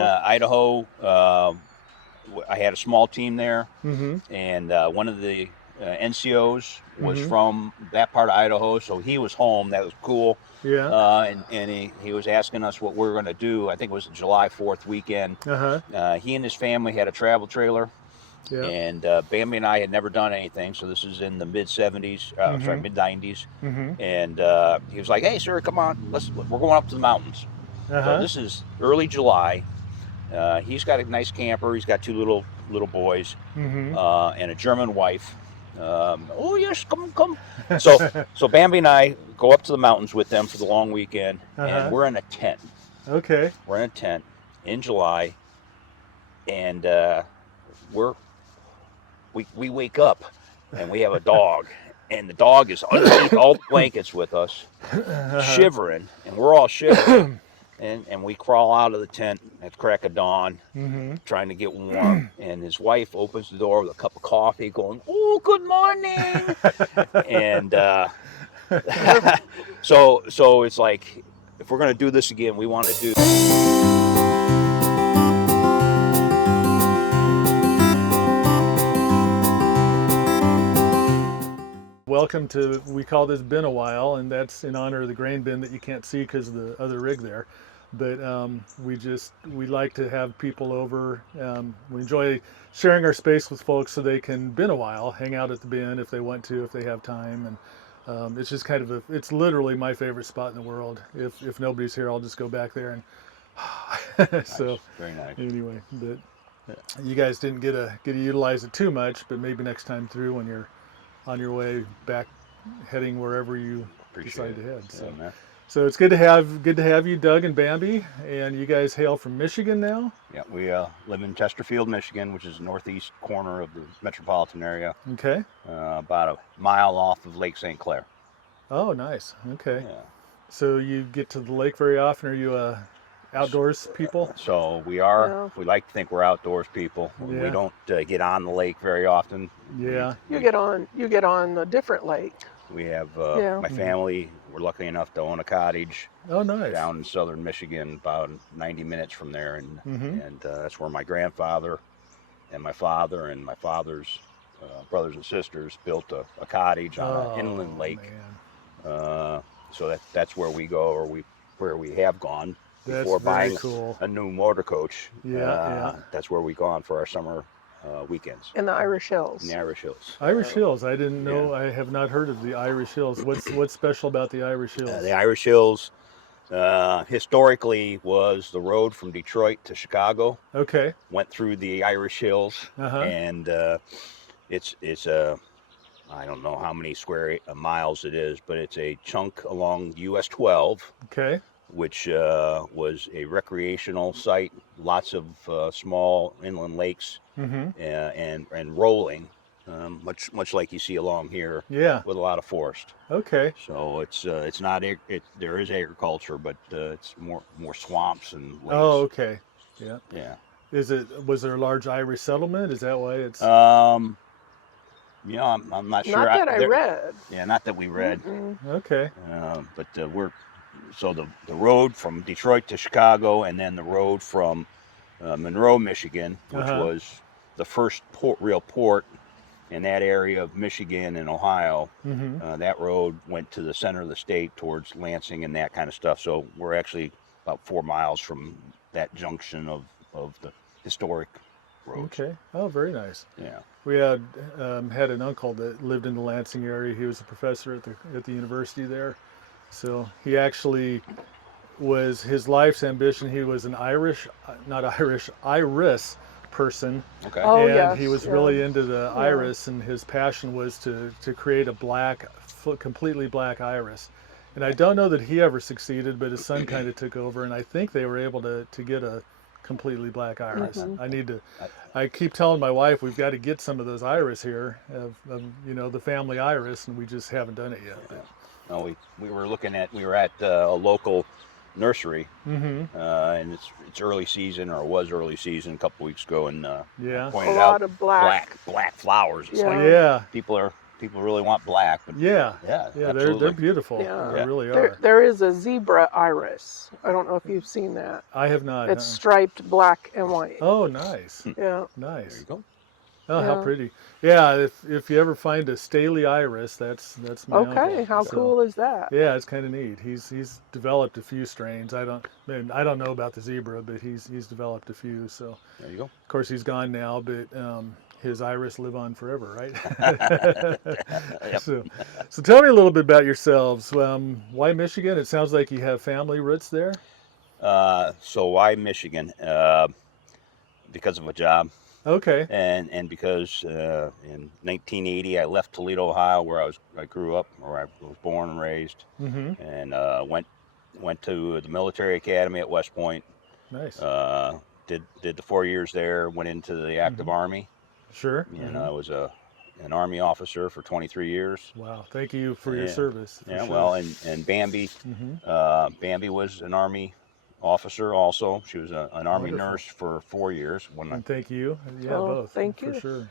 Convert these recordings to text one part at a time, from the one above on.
Idaho, I had a small team there, Mm-hmm. and one of the NCOs was Mm-hmm. from that part of Idaho, so he was home. That was cool. Yeah. And he was asking us what we were going to do. I think it was July 4th weekend. He and his family had a travel trailer, Yeah. and Bambi and I had never done anything, so this is in the mid 70s, Mm-hmm. mid 90s. Mm-hmm. And he was like, "Hey, sir, come on, we're going up to the mountains." So this is early July. He's got a nice camper. He's got two little boys, Mm-hmm. and a German wife. Oh yes, come. So Bambi and I go up to the mountains with them for the long weekend, and we're in a tent. Okay. We're in a tent in July, and we wake up, and we have a dog, and the dog is underneath all the blankets with us, shivering, and we're all shivering. And we crawl out of the tent at the crack of dawn, trying to get warm. And his wife opens the door with a cup of coffee, going, "Oh, good morning." And so it's like, if we're going to do this again, we want to do. Welcome to, we call this Been a While, and that's in honor of the grain bin that you can't see because of the other rig there. But we like to have people over. We enjoy sharing our space with folks so they can bin a while, hang out at the bin if they want to, if they have time. And it's just kind of it's literally my favorite spot in the world. If nobody's here, I'll just go back there and so Nice. Very nice. Anyway, but you guys didn't get to utilize it too much, but maybe next time through when you're on your way back, heading wherever you decide to head. So, so it's good to have you, Doug and Bambi, and you guys hail from Michigan now. Yeah, we live in Chesterfield, Michigan, which is the northeast corner of the metropolitan area. Okay. About a mile off of Lake St. Clair. Oh, nice. Okay. Yeah. So you get to the lake very often? Are you outdoors people? So we are. Yeah. We like to think we're outdoors people. Yeah. We don't get on the lake very often. Yeah. You get on a different lake. We have my family. We're lucky enough to own a cottage. Oh, nice. Down in southern Michigan, about 90 minutes from there, and that's where my grandfather and my father and my father's brothers and sisters built a cottage on an inland lake. So that's where we go, or where we have gone. Before buying a new motor coach, that's where we go on for our summer weekends. In the Irish Hills. In the Irish Hills. Irish Hills. I didn't know. Yeah. I have not heard of the Irish Hills. What's special about the Irish Hills? The Irish Hills historically was the road from Detroit to Chicago. Okay. Went through the Irish Hills, and it's I don't know how many square miles it is, but it's a chunk along US 12. Okay. Which was a recreational site, lots of small inland lakes, and rolling, much like you see along here. Yeah. With a lot of forest. Okay. So it's not there is agriculture, but it's more swamps and lakes. Oh, okay. Yeah. Yeah. Was there a large Irish settlement? Is that why it's? I'm not sure. Not that I read. Yeah, not that we read. Okay. But so the road from Detroit to Chicago, and then the road from Monroe, Michigan, which was the first real port in that area of Michigan and Ohio. That road went to the center of the state towards Lansing and that kind of stuff. So we're actually about 4 miles from that junction of the historic roads. Okay. Oh, very nice. Yeah. We had an uncle that lived in the Lansing area. He was a professor at the university there. So he actually was, his life's ambition, he was an iris person. Okay. Oh, and he was really into the iris, and his passion was to create a completely black iris. And I don't know that he ever succeeded, but his son kind of took over, and I think they were able to get a completely black iris. I keep telling my wife we've got to get some of those iris here, the family iris, and we just haven't done it yet. Yeah. No, we were at a local nursery, and it's early season, or was early season a couple weeks ago, and pointed out of black flowers. It's like people are people really want black, but Yeah, yeah, yeah, absolutely. they're beautiful. Yeah. They really There, are. there is a zebra iris. I don't know if you've seen that. I have not. It's striped black and white. Oh, nice, Yeah. There nice. you go. Oh, how Yeah. pretty. Yeah, if you ever find a Staley iris, that's my Okay. uncle. How So, cool is that? yeah, it's kind of neat. He's developed a few strains. I don't know about the zebra, but he's developed a few. So, There you go. of course, he's gone now, but his iris live on forever, right? Yep. So tell me a little bit about yourselves. Why Michigan? It sounds like you have family roots there. So why Michigan? Because of a job, Okay. and because in 1980 I left Toledo, Ohio, where I grew up, where I was born and raised, Mm-hmm. and went to the military academy at West Point. Nice. Did the 4 years there. Went into the active army, Sure. and I was an army officer for 23 years. Wow. Thank you for your Yeah. service. For Yeah, sure. well, and Bambi, Mm-hmm. Bambi was an army officer also. She was an army Wonderful. nurse for 4 years. And thank you. Yeah, Oh, both. thank For you. sure.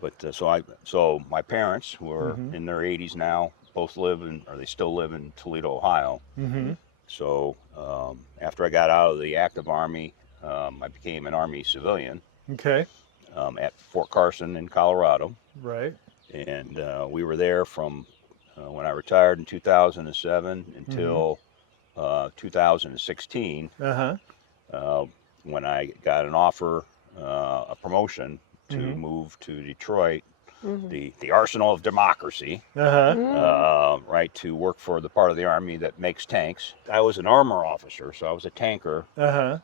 But so my parents, who are Mhm. in their 80s now, both they still live in Toledo, Ohio. Mm-hmm. So after I got out of the active army, I became an Army civilian Okay. at Fort Carson in Colorado. Right. And we were there from when I retired in 2007 until 2016, Uh-huh. when I got an offer, a promotion to move to Detroit, the arsenal of democracy, Uh-huh. right, to work for the part of the Army that makes tanks. I was an armor officer, so I was a tanker Uh-huh.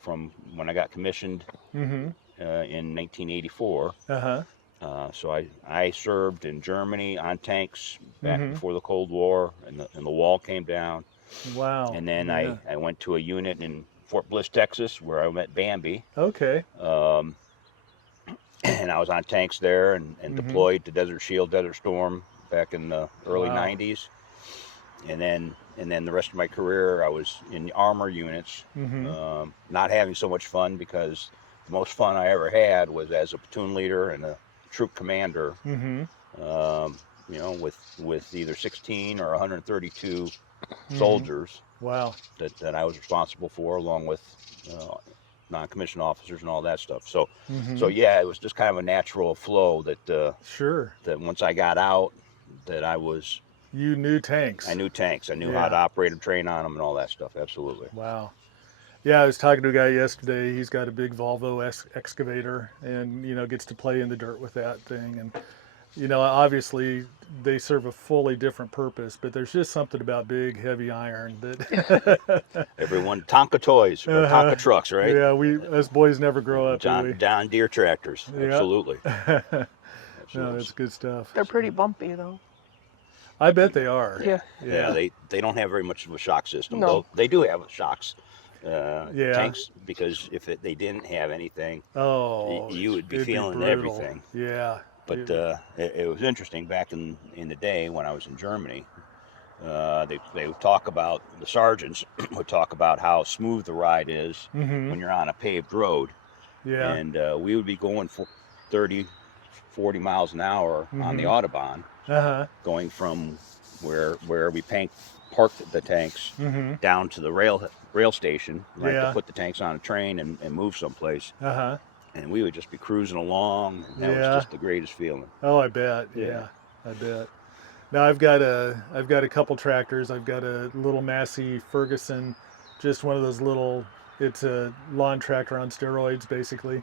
from when I got commissioned Mm-hmm. in 1984. Uh-huh. So I served in Germany on tanks back Mhm. before the Cold War, and the wall came down. Wow. And then Yeah. I went to a unit in Fort Bliss, Texas, where I met Bambi. Okay. And I was on tanks there and deployed to Desert Shield, Desert Storm back in the early Wow. 90s. And then the rest of my career, I was in armor units, not having so much fun, because the most fun I ever had was as a platoon leader and a troop commander, Mm-hmm. with either 16 or 132 soldiers Wow. that I was responsible for, along with non-commissioned officers and all that stuff. So, so yeah, it was just kind of a natural flow that Sure. that once I got out, that You knew tanks. I knew tanks. I knew how to operate them, train on them, and all that stuff. Absolutely. Wow. Yeah, I was talking to a guy yesterday. He's got a big Volvo excavator, and gets to play in the dirt with that thing. And obviously they serve a fully different purpose, but there's just something about big, heavy iron that. Everyone Tonka toys or Tonka trucks, right? Yeah, us boys never grow up, do we? John Deere tractors. Yeah. Absolutely. No, that's good stuff. They're pretty bumpy though. I bet they are. Yeah. Yeah, they don't have very much of a shock system. No. Though they do have shocks. Yeah. Tanks, because if they didn't have anything, Oh, you would be it'd feeling brutal. everything. Yeah. But it was interesting back in the day when I was in Germany. They would talk about, the sergeants would talk about how smooth the ride is when you're on a paved road. Yeah. And we would be going for 30, 40 miles an hour on the Autobahn, Uh-huh. going from where we parked the tanks down to the rail station, right, Yeah. to put the tanks on a train and move someplace. Uh-huh. And we would just be cruising along, and that Yeah. was just the greatest feeling. Oh, I bet. Yeah, I bet. Now I've got a couple tractors. I've got a little Massey Ferguson, just one of those little. It's a lawn tractor on steroids, basically,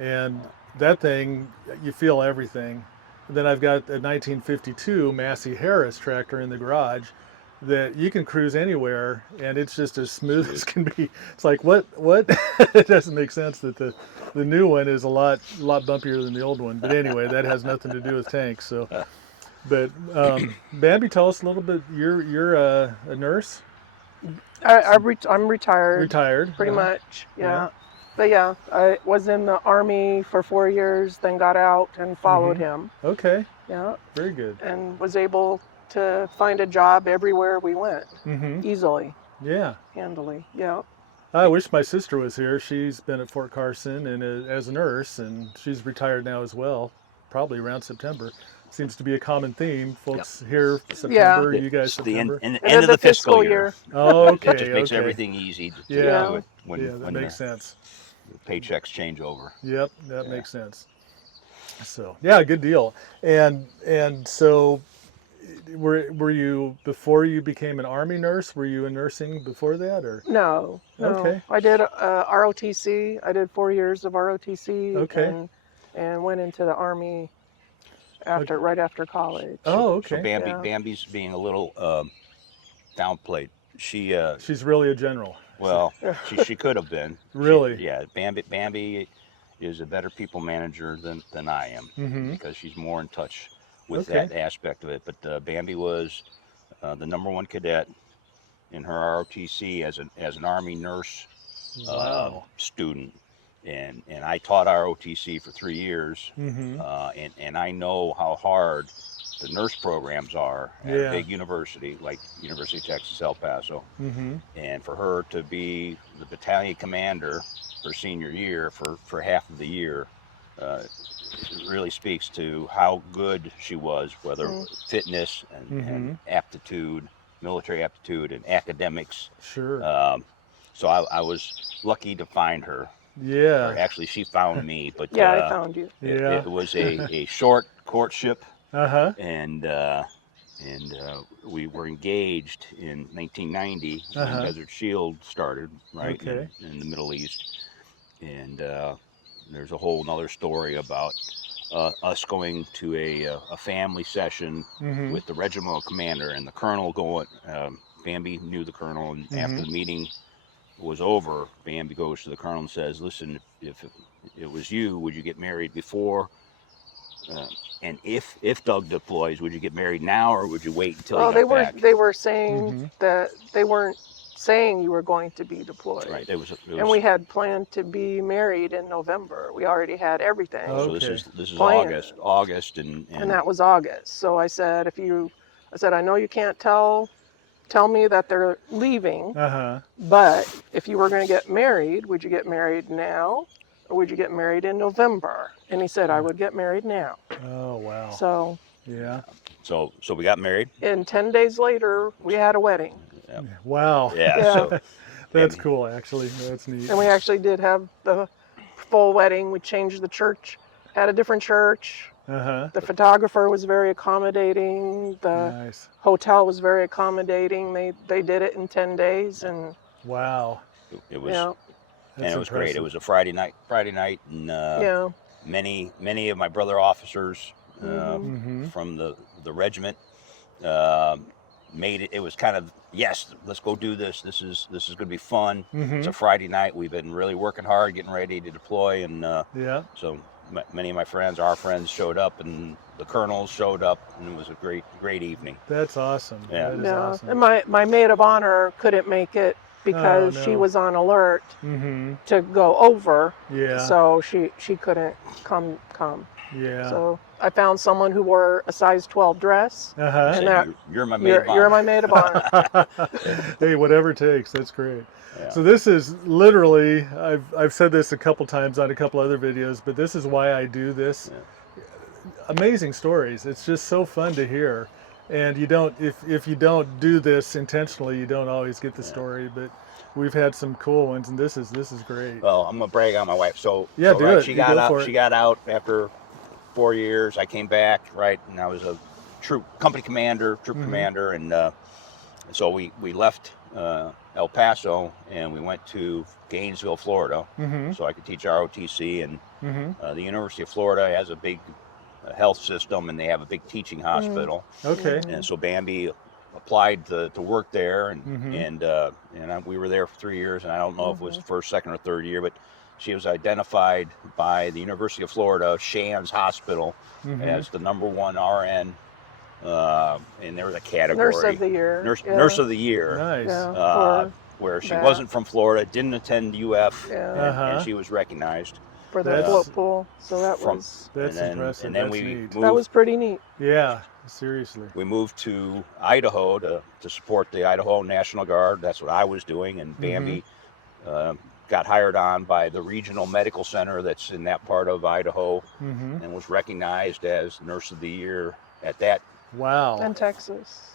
and that thing, you feel everything. Then I've got a 1952 Massey Harris tractor in the garage that you can cruise anywhere, and it's just as smooth as can be. It's like, what? It doesn't make sense that the new one is a lot bumpier than the old one. But anyway, that has nothing to do with tanks. So, but Bambi, tell us a little bit. You're a nurse, I'm retired. retired, Pretty much. Yeah. Yeah. But yeah, I was in the Army for 4 years, then got out and followed him. Okay, Yeah. very good. And was able to find a job everywhere we went easily, Yeah. handily. Yeah. I wish my sister was here. She's been at Fort Carson and as a nurse, and she's retired now as well, probably around September. seems to be a common theme. Folks here September, you guys It's the September. end of the fiscal year. Oh, okay, It just makes okay. everything easy to Yeah. do it when, Yeah, that when makes sense. the paychecks change over. Yep, that Yeah. makes sense. So yeah, good deal. And so, were you, before you became an Army nurse? Were you in nursing before that, or? No. Okay. I did ROTC. I did 4 years of ROTC. Okay. And went into the Army right after college. Oh, So okay. Yeah. Bambi's being a little downplayed. She's really a general. Well, she could have been. Really? Yeah, Bambi is a better people manager than I am, Mm-hmm. because she's more in touch with Okay. that aspect of it. But Bambi was the #1 cadet in her ROTC as an Army nurse Wow. student, and I taught ROTC for 3 years, Mm-hmm. and I know how hard the nurse programs are at Yeah. a big university like University of Texas El Paso. Mm-hmm. And for her to be the battalion commander her senior year for half of the year, it really speaks to how good she was, whether fitness and aptitude, military aptitude, and academics. Sure. So I was lucky to find her. Yeah. Or actually, she found me, but Yeah, I found you. Yeah. it was a short courtship, Uh-huh. and we were engaged in 1990 when Desert Shield started, right, Okay. in the Middle East. And there's a whole nother story about us going to a family session Mm-hmm. with the regimental commander and the colonel going. Bambi knew the colonel, and after the meeting was over, Bambi goes to the colonel and says, "Listen, if it was you, would you get married before? And if Doug deploys, would you get married now, or would you wait until he got back?" They were saying that they weren't saying you were going to be deployed. Right. And we had planned to be married in November. We already had everything. So Okay. this is Planned. August, and that was August. So I said, I know you can't tell me that they're leaving, Uh-huh. but if you were going to get married, would you get married now, or would you get married in November? And he said, I would get married now. Oh, wow. So, Yeah. So we got married. and 10 days later, we had a wedding. Wow. Yeah. Yeah. So That's cool, actually. That's neat. And we actually did have the full wedding. We changed the church, had a different church. Uh-huh. The photographer was very accommodating. The Nice. hotel was very accommodating. They did it in 10 days, and Wow. it was, yeah, and it was great. It was a Friday night, and yeah, many of my brother officers Mm-hmm. from the regiment made it. It was kind of, yes, let's go do this. This is going to be fun. Mm-hmm. It's a Friday night. We've been really working hard, getting ready to deploy, and Yeah. so many of my friends, our friends, showed up, and the colonels showed up, and it was a great evening. That's awesome. Yeah. That is yeah. awesome. And my maid of honor couldn't make it because she no. was on alert Mm-hmm. to go over, Yeah. so she couldn't come. Yeah. So I found someone who wore a size 12 dress. Uh-huh. Said, that- you're my maid. You're my maid of honor. Hey, whatever it takes. That's great. Yeah. So this is literally, I've said this a couple times on a couple other videos, but this is why I do this. Amazing stories. It's just so fun to hear. And you don't, if you don't do this intentionally, you don't always get the story, but we've had some cool ones, and this is great. Well, I'm gonna brag on my wife. So Yeah, so, do right, it. She You got go out. for it. She got out after 4 years. I came back, right, and I was a company commander, troop commander, and so we left El Paso and we went to Gainesville, Florida, so I could teach ROTC. And the University of Florida has a big health system, and they have a big teaching hospital. Okay. And so Bambi applied to work there, and we were there for 3 years, and I don't know if it was the first, second, or third year, but she was identified by the University of Florida Shands Hospital as the #1 RN, and there was a category. Nurse of the year. Nurse of the year. Nice. Yeah, where she that. wasn't from Florida, didn't attend UF, Yeah. and she was recognized. for the That's- float pool. So that From- was That's impressive. And then That's we neat. moved. that was pretty neat. Yeah. Seriously. We moved to Idaho to support the Idaho National Guard. That's what I was doing, and Bambi got hired on by the regional medical center that's in that part of Idaho, and was recognized as Nurse of the Year at that, Wow. And Texas.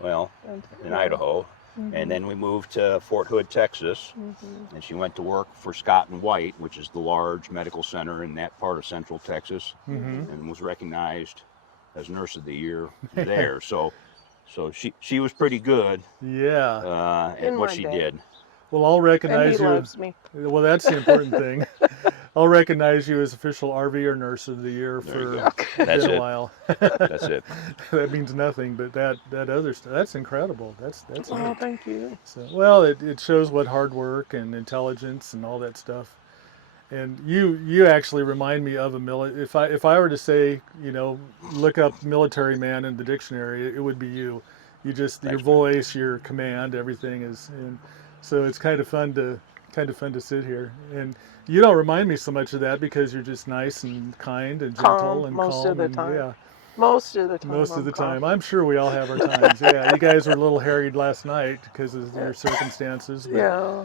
well, And, in Idaho. And then we moved to Fort Hood, Texas, and she went to work for Scott and White, which is the large medical center in that part of Central Texas, and was recognized as Nurse of the Year there. So she was pretty good Yeah. at In what my she day. did. Well, I'll and recognize he you. loves me. Well, that's the important thing. I'll recognize you as official RVer Nurse of the Year There you for go. That's been a it. while. That's it. That means nothing, but that other stuff, that's incredible. That's Oh, it. thank you. So, well, it shows what hard work and intelligence and all that stuff. And you actually remind me of a if I were to say, look up military man in the dictionary, it would be you. You just your Thanks, man. voice, your command, everything is, and so it's kind of fun to sit here. And you don't remind me so much of that because you're just nice and kind and gentle Calm and most calm of the and time. yeah. Most of the time. Most of I'm the calm. time. I'm sure we all have our times. Yeah, you guys were a little harried last night because of your circumstances. But Yeah.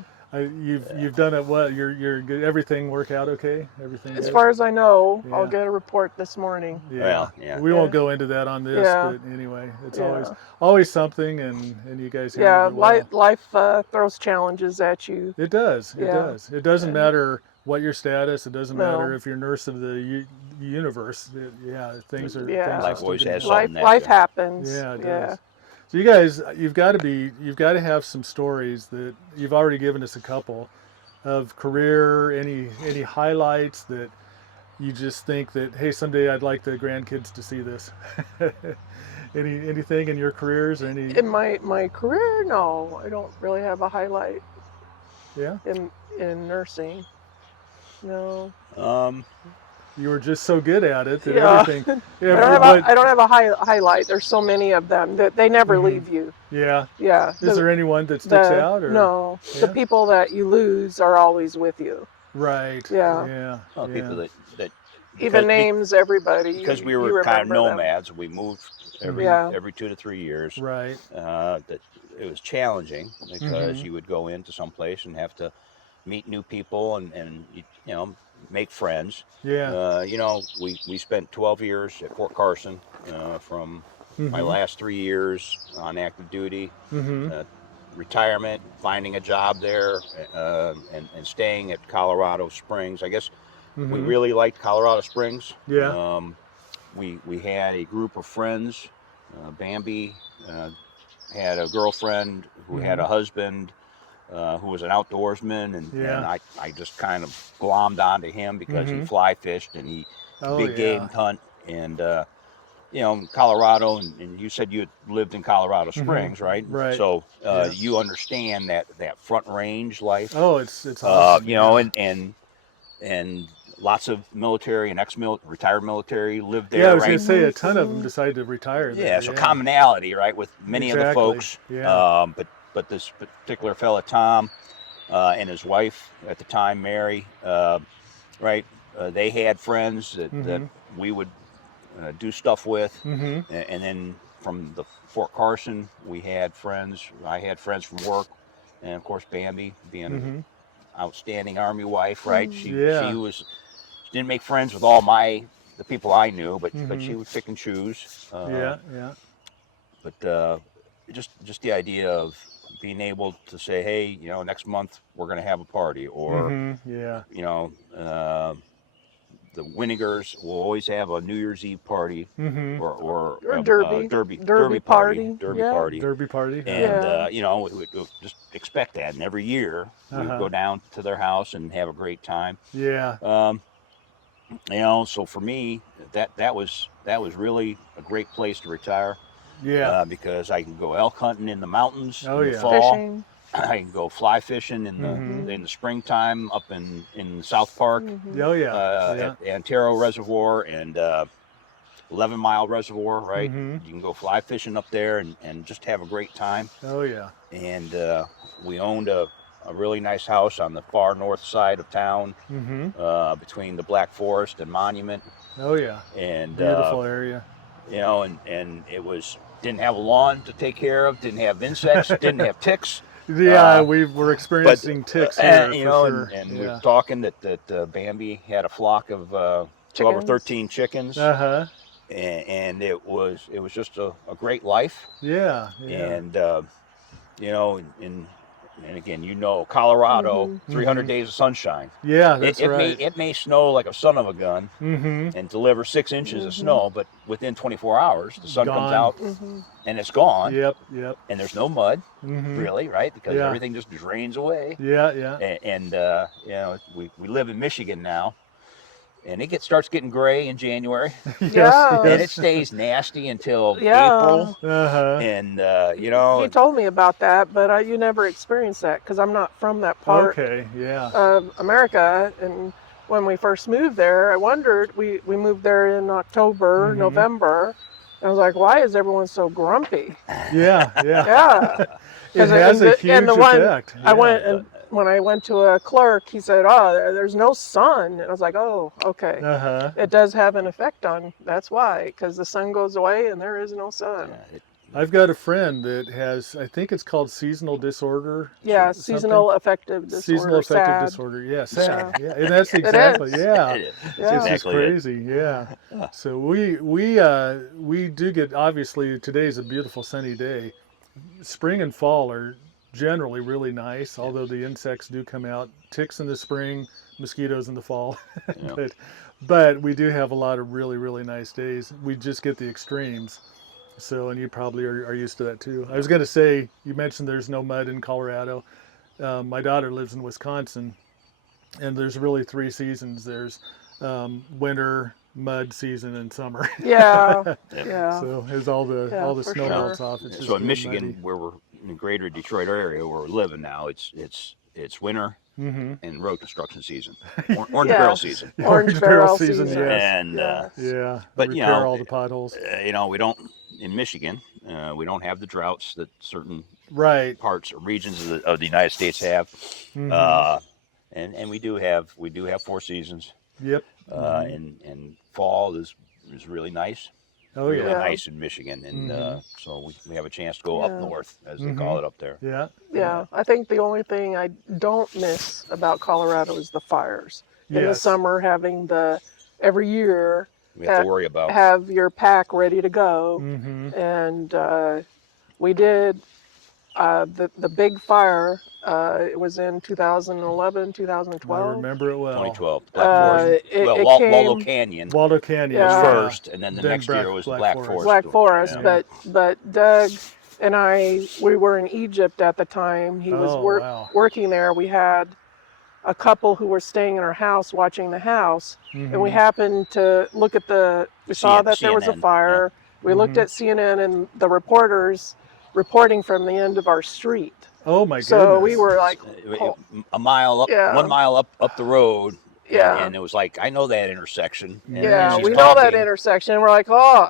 you've done it. What you're good. Everything work out okay? Everything. As good? far as I know, I'll Yeah. get a report this morning. Yeah. Well, yeah. We won't go into that on this, Yeah. but anyway, it's Yeah. always something, and you guys Yeah, handle it well. life throws challenges at you. It does. It Yeah. does. It doesn't Yeah. matter what your status. It doesn't No. matter if you're nurse of the universe. Things are. Yeah. Things Life are always still has gonna- something that Life good. happens. Yeah, it Yeah. does. So you guys, you've got to have some stories that you've already given us a couple of career, any highlights that you just think that, hey, someday I'd like the grandkids to see this. Anything in your careers or any? In my career, no, I don't really have a highlight Yeah, in nursing. No. you were just so good at it that Yeah. everything. I Yeah, don't have a highlight. There's so many of them that they never leave you. yeah. Yeah. Is there anyone that sticks out? Or? No. Yeah? The people that you lose are always with you. Right. Yeah. Yeah. Well, yeah. people that Even Because- names, everybody. because you, we you were kind of remember them. nomads. We moved every Yeah. 2 to 3 years. Right. That it was challenging because Mhm. you would go into some place and have to meet new people and make friends. Yeah. We spent 12 years at Fort Carson from my last 3 years on active duty, retirement, finding a job there, and staying at Colorado Springs. I guess we really liked Colorado Springs. Yeah. We had a group of friends. Bambi had a girlfriend who had a husband who was an outdoorsman, and I just kind of glommed onto him because he fly fished and he big game hunt, and in Colorado, and you said you had lived in Colorado Springs, right? Right. So Yeah. you understand that front range life. Oh, it's awesome. And lots of military and retired military lived there. Yeah, I was right? going to say a ton of them decided to retire there. Yeah, so commonality, right, with many of the Exactly, folks. yeah. But this particular fella, Tom, and his wife at the time, Mary, they had friends that we would do stuff with. And then from the Fort Carson, we had friends. I had friends from work, and of course Bambi, being an outstanding Army wife, right? She didn't make friends with all the people I knew, but she would pick and choose. Yeah. But just the idea of being able to say, hey, next month we're going to have a party, or the Winnegers will always have a New Year's Eve party, or Or a derby party. derby Yeah. party. Derby party. And we would just expect that, and every year we would go down to their house and have a great time. Yeah. So for me, that was really a great place to retire. Yeah. Because I can go elk hunting in the mountains Oh, in the yeah. fall. Fishing. I can go fly fishing in the springtime up in South Park, Oh, yeah. at Antero Reservoir and 11 Mile Reservoir, right? You can go fly fishing up there and just have a great time. Oh, yeah. And we owned a really nice house on the far north side of town, between the Black Forest and Monument. Oh, yeah. And Beautiful area. and it didn't have a lawn to take care of, didn't have insects, didn't have ticks. Yeah, we're experiencing ticks here, for sure. and yeah. we were talking that Bambi had a flock of 12 or Chickens. 13 chickens. Uh-huh. and it was just a great life. Yeah. And you know, and again, Colorado, 300 days of sunshine. Yeah, that's it right. It may snow like a son of a gun and deliver 6 inches of snow, but within 24 hours, the sun comes Gone. out and it's gone. Yep. And there's no mud, really, right? Because everything just drains away. Yeah. And you know, we live in Michigan now, and it starts getting gray in January, Yeah. and it stays nasty until Yeah. April. Uh-huh. And you know, You told me about that, but you never experienced that because I'm not from that part Okay, yeah. of America. And when we first moved there, I wondered, we moved there in October, November. And I was like, why is everyone so grumpy? Yeah. Yeah. It has a huge effect. I went and when I went to a clerk, he said, "Oh, there's no sun." And I was like, "Oh, okay." Uh-huh. It does have an effect on. That's why, because the sun goes away and there is no sun. I've got a friend that has, I think it's called seasonal disorder. Yeah, something. seasonal affective disorder. Seasonal affective sad. disorder. Yeah, sad. Yeah. Yeah, and that's exactly. is. Yeah. It is. Yeah. It's just Exactly it. crazy. Yeah. So we do get, obviously today's a beautiful sunny day. Spring and fall are generally really nice, although the insects do come out. Ticks in the spring, mosquitoes in the fall. Yeah. but we do have a lot of really, really nice days. We just get the extremes. So, and you probably are used to that too. I was going to say, you mentioned there's no mud in Colorado. My daughter lives in Wisconsin, and there's really 3 seasons. There's winter, mud season, and summer. Yeah. Yeah. So as all the for snow sure. melts off, it's just So in really Michigan, muddy. where we're in the greater Detroit area where we're living now, it's winter and road construction season, orange Yeah. barrel season. Orange barrel season. yes. And Yeah, but, repair you know, all the potholes. you know, we don't in Michigan, we don't have the droughts that certain Right. parts or regions of the United States have. And we do have 4 seasons. Yep. And fall is really nice. Oh Really yeah. nice in Michigan, and so we have a chance to go up north, as they call it up there. Yeah. Yeah. I think the only thing I don't miss about Colorado is the fires. In the Yes. summer, having every year We have to worry about. have your pack ready to go. And we did the big fire. It was in 2011, I 2012. remember it well. 2012, Black Forest. it Waldo came- Canyon Waldo Canyon Yeah. first, and then the Then next year was Black Forest. Black Forest, Yeah. but Doug and we were in Egypt at the time. He was Oh, wow. working there. We had a couple who were staying in our house watching the house, and Mm-hmm. we happened to look at we saw that there was a CNN, fire. We looked at CNN and the reporters reporting from the end of our street. Oh my goodness. So we were like, oh, A mile up, Yeah. 1 mile up the road. Yeah. And it was like, I know that intersection. And yeah, she's we know that talking. intersection. We're like, oh,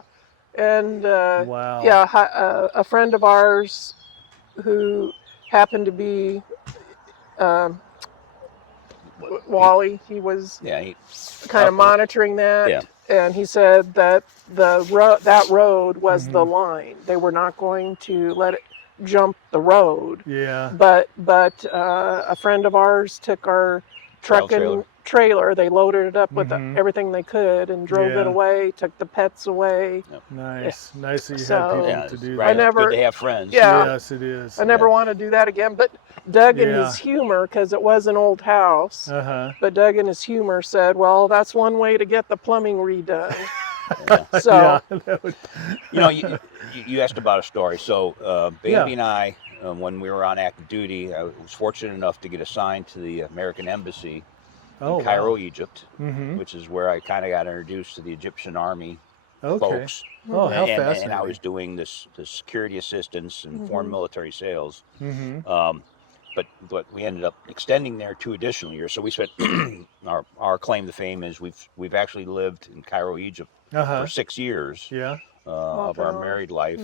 and Wow. yeah, a friend of ours who happened to be Wally, he was Yeah, he, kind of monitoring that, Yeah. and he said that that road was the line. They were not going to let it jump the road. Yeah. But a friend of ours took our truck and trailer. They loaded it up with everything they could and drove it Yeah. away. Took the pets away. Nice. Nice that you So- had people yeah, to do right. that. I never- Good to have friends. Yeah. Yes, it is. I never want to do that again. But Doug in Yeah. his humor, because it was an old house. Uh-huh. But Doug in his humor said, "Well, that's one way to get the plumbing redone." So Yeah. That would, You know, you asked about a story. So Bambi Yeah. and I, when we were on active duty, I was fortunate enough to get assigned to the American Embassy oh, in Cairo, wow. Egypt, Mm-hmm. which is where I kind of got introduced to the Egyptian Army Okay. folks. Oh, how and fascinating. I was doing this security assistance and foreign military sales. Mm-hmm. But we ended up extending there 2 additional years. So we spent our claim to fame is we've actually lived in Cairo, Egypt Uh-huh. for 6 years Yeah. of our Wow. married life.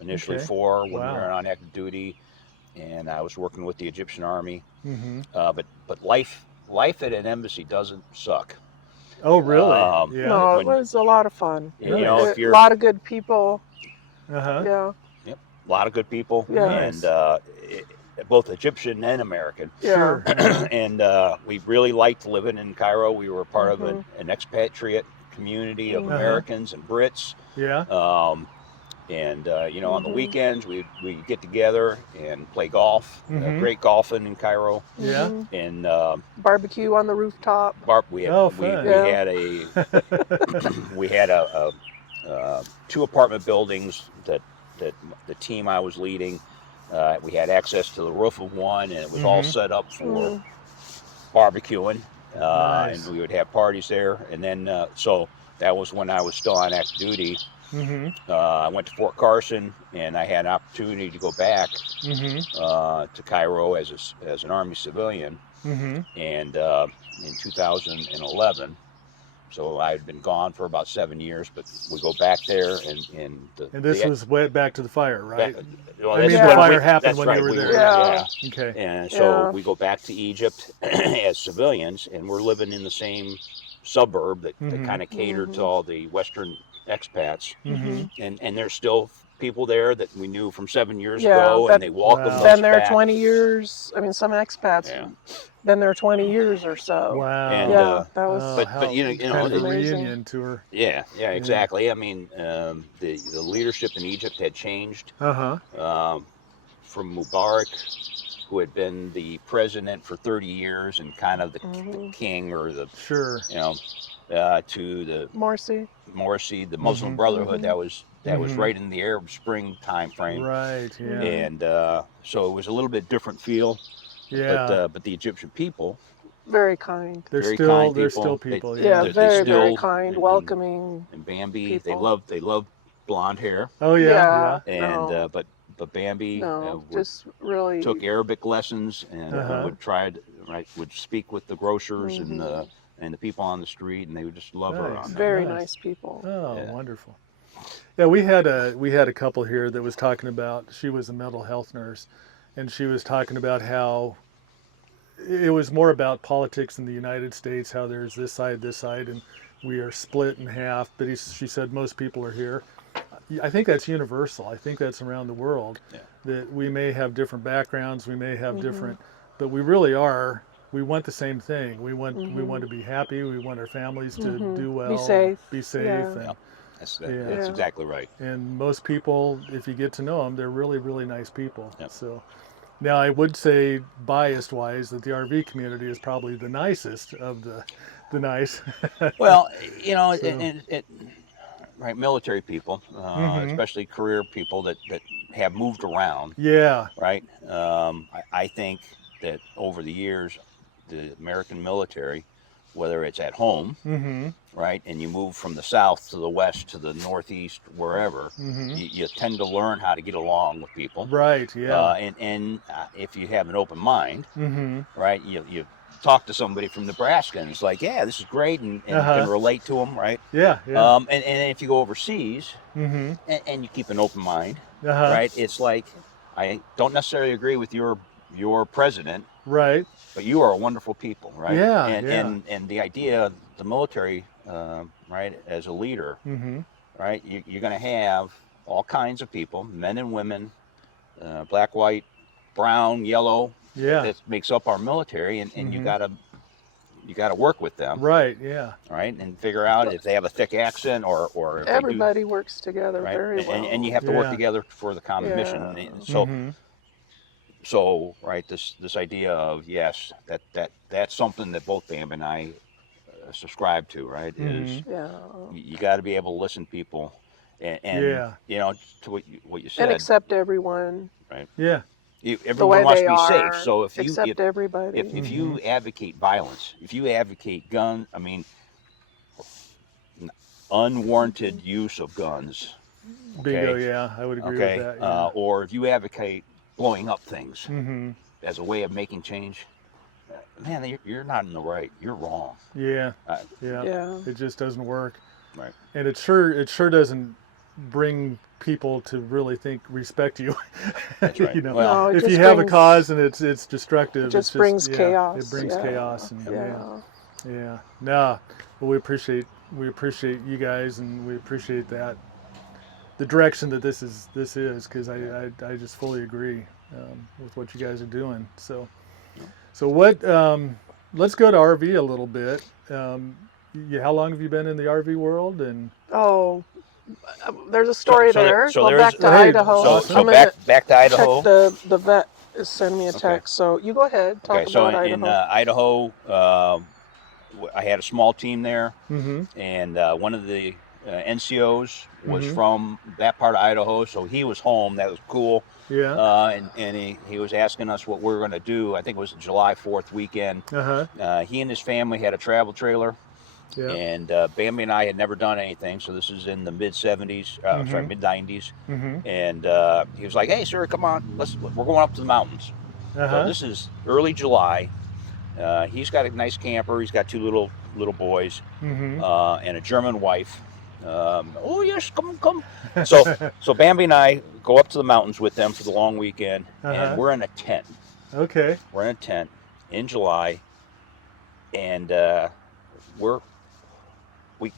Initially Okay. 4 when Wow. we were on active duty, and I was working with the Egyptian Army. Mm-hmm. But life at an embassy doesn't suck. Oh, really? Yeah. no, it when- was a lot of fun. You know, if A you're lot of good people. Uh-huh. Yeah, a lot of good people, Yeah. and both Egyptian and American. yeah. Sure. And we really liked living in Cairo. We were part of an expatriate community of Uh-huh. Americans and Brits. Yeah. And on the weekends we get together and play golf. Great golfing in Cairo. Yeah. And Barbecue on the rooftop. we Oh, we fun. Yeah. had we had a 2 apartment buildings that the team I was leading. We had access to the roof of one, and it was all set up for barbecuing. Nice. And we would have parties there. And then so that was when I was still on active duty. I went to Fort Carson, and I had an opportunity to go back to Cairo as an Army civilian, and in 2011. So I had been gone for about 7 years, but we go back there, and this was way back to the fire, right? Well, I mean, that's the when fire happened that's when you right, were we there. Yeah. Okay. And so Yeah. we go back to Egypt as civilians, and we're living in the same suburb that kind of catered to all the Western expats. And there's still people there that we knew from 7 years ago, and they welcomed us Been there back. 20 years. I mean, some expats been there 20 years or so. Wow. And, Yeah, that was. but you know, kind of a amazing. reunion tour. Yeah, exactly. I mean, the leadership in Egypt had changed from Mubarak, who had been the president for 30 years and kind of the king or the to the Morsi, the Muslim Brotherhood. That was right in the Arab Spring time frame. Right. Yeah. And so it was a little bit different feel. Yeah. But the Egyptian people, Very kind. They're very still kind they're people. still people. Yeah, They very still- kind, and- welcoming. and Bambi, people. they love blonde hair. Oh yeah. And No. But Bambi Just really. took Arabic lessons and Uh-huh. would speak with the grocers and the people on the street, and they would just love her Nice. on that. Very Nice. nice people. Oh, Yeah. wonderful. Yeah, we had a couple here that was talking about, she was a mental health nurse, and she was talking about how it was more about politics in the United States, how there's this side, and we are split in half. But she said most people are here. I think that's universal. I think that's around the world. Yeah. That we may have different backgrounds, we may have different, but we really are. We want the same thing. We want to be happy. We want our families to do well, Be safe. be safe. Yeah. And, That's exactly right. and most people, if you get to know them, they're really, really nice people. Yep. So now I would say, biased wise, that the RV community is probably the nicest of the nice. Well, So- right, military people, especially career people that have moved around, Yeah. right? I think that over the years, the American military, whether it's at home, right, and you move from the south to the west to the northeast, wherever, you tend to learn how to get along with people. Right. Yeah. And if you have an open mind, right, you talk to somebody from Nebraska, and it's like, yeah, this is great, and you can relate to them, right? Yeah. Yeah. And if you go overseas and you keep an open mind, right, it's like, I don't necessarily agree with your president, Right. but you are wonderful people, right? Yeah, And the idea, the military, right, as a leader, right, you're going to have all kinds of people, men and women, black, white, brown, yellow. Yeah. That makes up our military, and you gotta work with them, Right. Yeah. right, and figure out if they have a thick accent or if Everybody they do, works together right, very well. and you have to work Yeah. together for the common Yeah. mission. And so right, this idea of that's something that both Bam and I subscribe to, right? Is Yeah. you got to be able to listen to people, and to what you said, And accept everyone right? Yeah. the Everyone way wants they to be are. safe. So if accept everybody. if you advocate violence, if you advocate unwarranted use of guns, Bingo. Yeah. I would agree with that. Yeah. or if you advocate blowing up things as a way of making change, man, you're not in the right. You're wrong. Yeah. Yeah. It just doesn't work. Right. And it sure doesn't bring people to really respect you. That's right. Well, No, it if you just have a brings- cause and it's destructive, It just it's brings yeah, chaos. It brings Yeah. chaos. And, Yeah. Yeah. No, well, we appreciate you guys, and we appreciate that the direction that this is because I just fully agree with what you guys are doing. So what? Let's go to RV a little bit. how long have you been in the RV world? And Oh, there's a story there. So Go there's back to Hey, Idaho. awesome. so I'm gonna back to Idaho. check the vet is sending me a Okay. text. So you go ahead. Talk Okay, so about in Idaho. Idaho, I had a small team there, mm-hmm. and one of the NCOs was Mhm. from that part of Idaho, so he was home. That was cool. Yeah. And he was asking us what we were going to do. I think it was July 4th weekend. He and his family had a travel trailer, Yeah. and Bambi and I had never done anything. So this is in the mid 70s, sorry, mid 90s. Mm-hmm. And he was like, "Hey, sir, come on, we're going up to the mountains." So this is early July. He's got a nice camper. He's got two little boys, Mm-hmm. and a German wife. Oh yes, come. So Bambi and I go up to the mountains with them for the long weekend, and we're in a tent. Okay. We're in a tent in July, and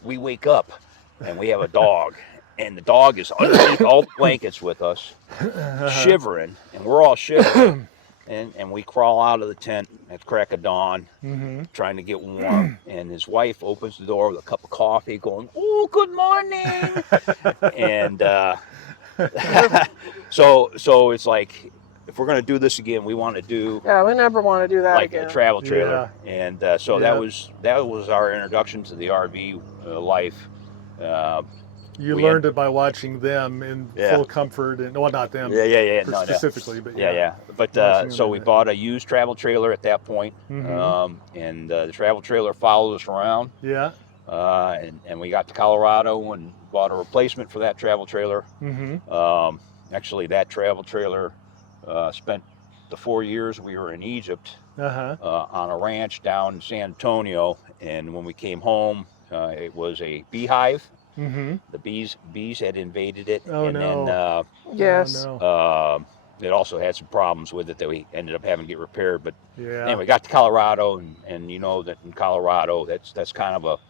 we wake up, and we have a dog, and the dog is underneath all the blankets with us, shivering, and we're all shivering. And we crawl out of the tent at the crack of dawn, trying to get warm. And his wife opens the door with a cup of coffee, going, "Oh, good morning!" And so it's like, if we're going to do this again, we want to do We never want to do that like again. a travel trailer. And so that was our introduction to the RV life. You learned it by watching them in full comfort, and well, not them specifically, but But so we bought a used travel trailer at that point, and the travel trailer followed us around. Yeah. And we got to Colorado and bought a replacement for that travel trailer. Actually, that travel trailer spent the 4 years we were in Egypt on a ranch down in San Antonio, and when we came home, it was a beehive. The bees had invaded it, then Yes. it also had some problems with it that we ended up having to get repaired. But Yeah. anyway, got to Colorado, and you know that in Colorado, that's kind of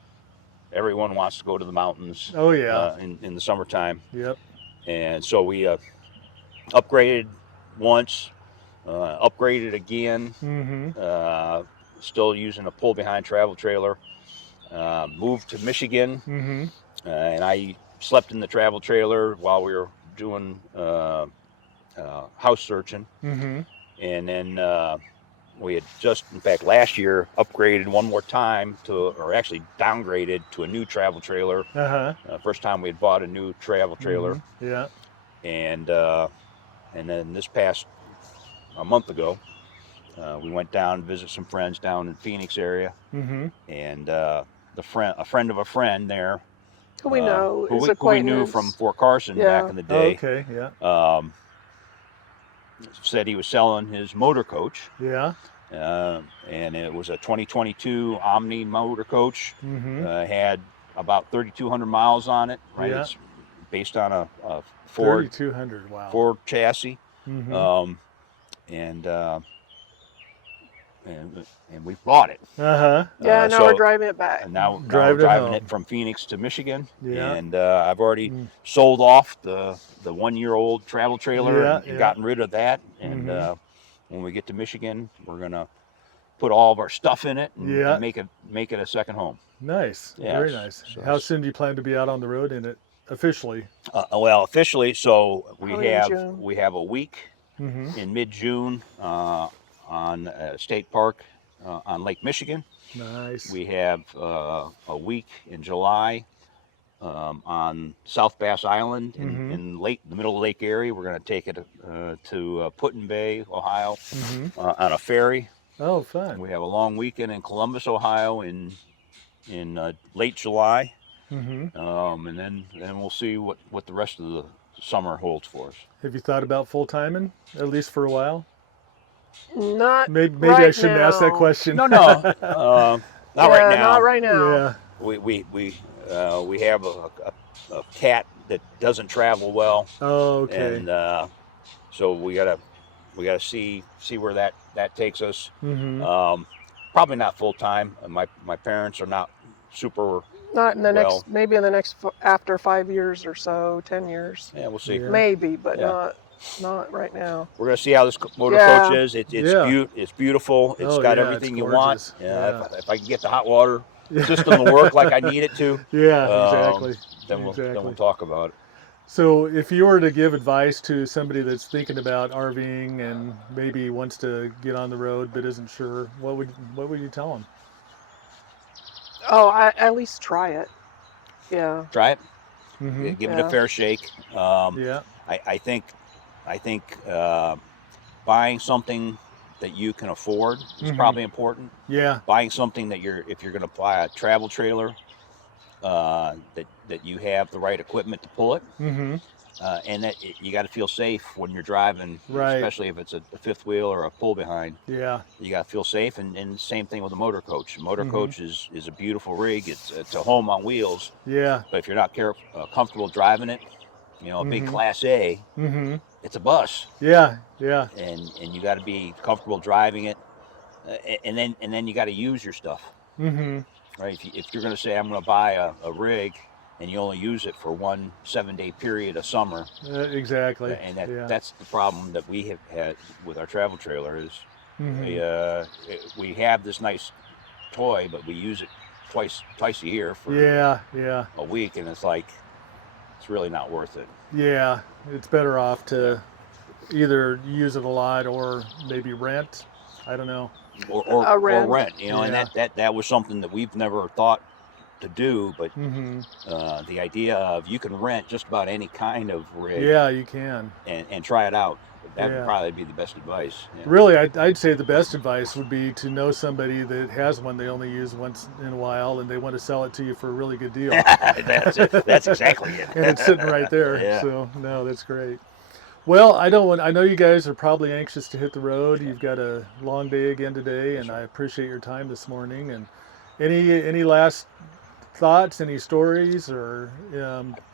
everyone wants to go to the mountains. Oh yeah. In the summertime. Yep. And so we upgraded once, upgraded again. Still using a pull behind travel trailer. Moved to Michigan. And I slept in the travel trailer while we were doing house searching. And then we had just, in fact, last year upgraded one more time or actually downgraded to a new travel trailer. First time we had bought a new travel trailer. Yeah. And then this past a month ago, we went down to visit some friends down in Phoenix area. And a friend of a friend there. Who we know, who we knew from Fort Carson back in the day. Okay, yeah. Said he was selling his motor coach. Yeah. And it was a 2022 Omni motor coach. Had about 3,200 miles on it. Right. Yeah. It's based on a Ford 3,200. Wow. Ford chassis. And we bought it. Now we're driving it back. And now we're driving it from Phoenix to Michigan. Yeah. And I've already sold off the 1-year-old travel trailer and gotten rid of that. And when we get to Michigan, we're gonna put all of our stuff in it and make it a second home. Nice. Yeah, Very nice. So how soon do you plan to be out on the road in it officially? Well, officially, so we Probably have a week in mid-June on State Park on Lake Michigan. Nice. We have a week in July on South Bass Island in the middle of Lake Erie. We're going to take it to Put-in-Bay, Ohio, on a ferry. Oh, fun. We have a long weekend in Columbus, Ohio in late July. And then we'll see what the rest of the summer holds for us. Have you thought about full-timing, at least for a while? Not maybe right I shouldn't now. ask that question. No, not right now. Not right now. Yeah. We have a cat that doesn't travel well. Oh, okay. And so we gotta see where that takes us. Probably not full time. My parents are not super. Not in the maybe in the next after 5 years or so, 10 years. Yeah, we'll see. Yeah. Maybe, but not right now. We're gonna see how this motor coach is. It's beautiful. It's got everything it's you want. gorgeous. If I can get the hot water system to work like I need it to, Yeah, exactly. then we'll talk about it. So if you were to give advice to somebody that's thinking about RVing and maybe wants to get on the road but isn't sure, what would you tell them? Oh, at least try it. Yeah. Try it. Mm-hmm. Give it a fair shake. Yeah. I think buying something that you can afford is probably important. Yeah. Buying something that if you're going to buy a travel trailer, that you have the right equipment to pull it, and that you got to feel safe when you're driving, Right. especially if it's a fifth wheel or a pull behind. Yeah. You got to feel safe, and same thing with a motor coach. A motor coach is a beautiful rig. It's a home on wheels. Yeah. But if you're not comfortable driving it, a big Class A, it's a bus. Yeah. Yeah. And you got to be comfortable driving it, and then you got to use your stuff. Right? If you're going to say I'm going to buy a rig, and you only use it for 1 7-day period a summer. Exactly. And that's the problem that we have had with our travel trailer is we have this nice toy, but we use it twice a year for a week, and it's like it's really not worth it. Yeah, it's better off to either use it a lot or maybe rent. I don't know. Or rent. And that was something that we've never thought to do, but the idea of you can rent just about any kind of rig. Yeah, you can. And try it out. That would probably be the best advice. Yeah. Really, I'd say the best advice would be to know somebody that has one they only use once in a while, and they want to sell it to you for a really good deal. That's it. That's exactly it. And it's sitting right there. Yeah. So no, that's great. Well, I know you guys are probably anxious to hit the road. You've got a long day again today, and I appreciate your time this morning. And any last thoughts, any stories, or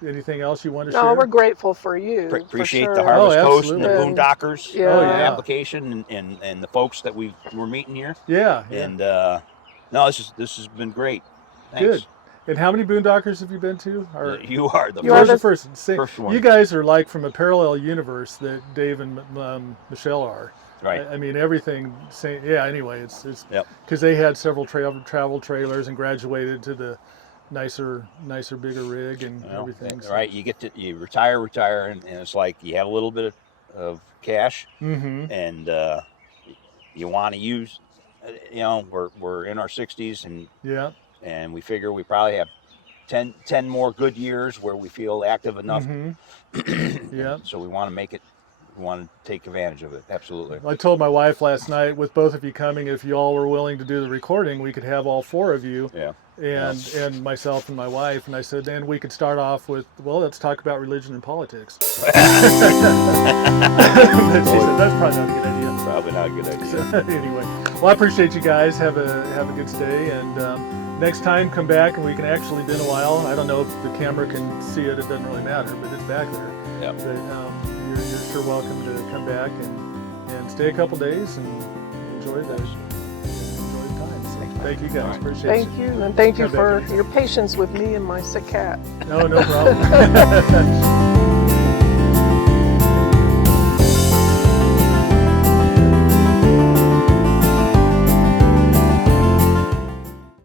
anything else you want to share? No, we're grateful for you. Appreciate for the sure. Harvest Coast absolutely. and the Boondockers application and the folks that we're meeting here. Yeah. And no, this has been great. Thanks. Good. And how many Boondockers have you been to? You are the first one. You guys are like from a parallel universe that Dave and Michelle are. Right. I mean, everything. Anyway, it's because they had several travel trailers and graduated to the nicer, bigger rig and everything. So. Right. You retire, and it's like you have a little bit of cash, and you want to use. We're in our 60s, and we figure we probably have 10 more good years where we feel active enough. So we want to make it. We want to take advantage of it. Absolutely. I told my wife last night, with both of you coming, if you all were willing to do the recording, we could have all four of you. Yeah. And myself and my wife. And I said, then we could start off with, let's talk about religion and politics. She said, that's probably not a good idea. Probably not a good idea. So, anyway, well, I appreciate you guys. Have a good stay. And next time, come back and we can actually, been a while. I don't know if the camera can see it. It doesn't really matter, but it's back there. Yeah. But you're sure welcome to come back and stay a couple days and enjoy the time. So thank you guys. Appreciate it. Thank you, and thank you for your patience with me and my sick cat. No problem.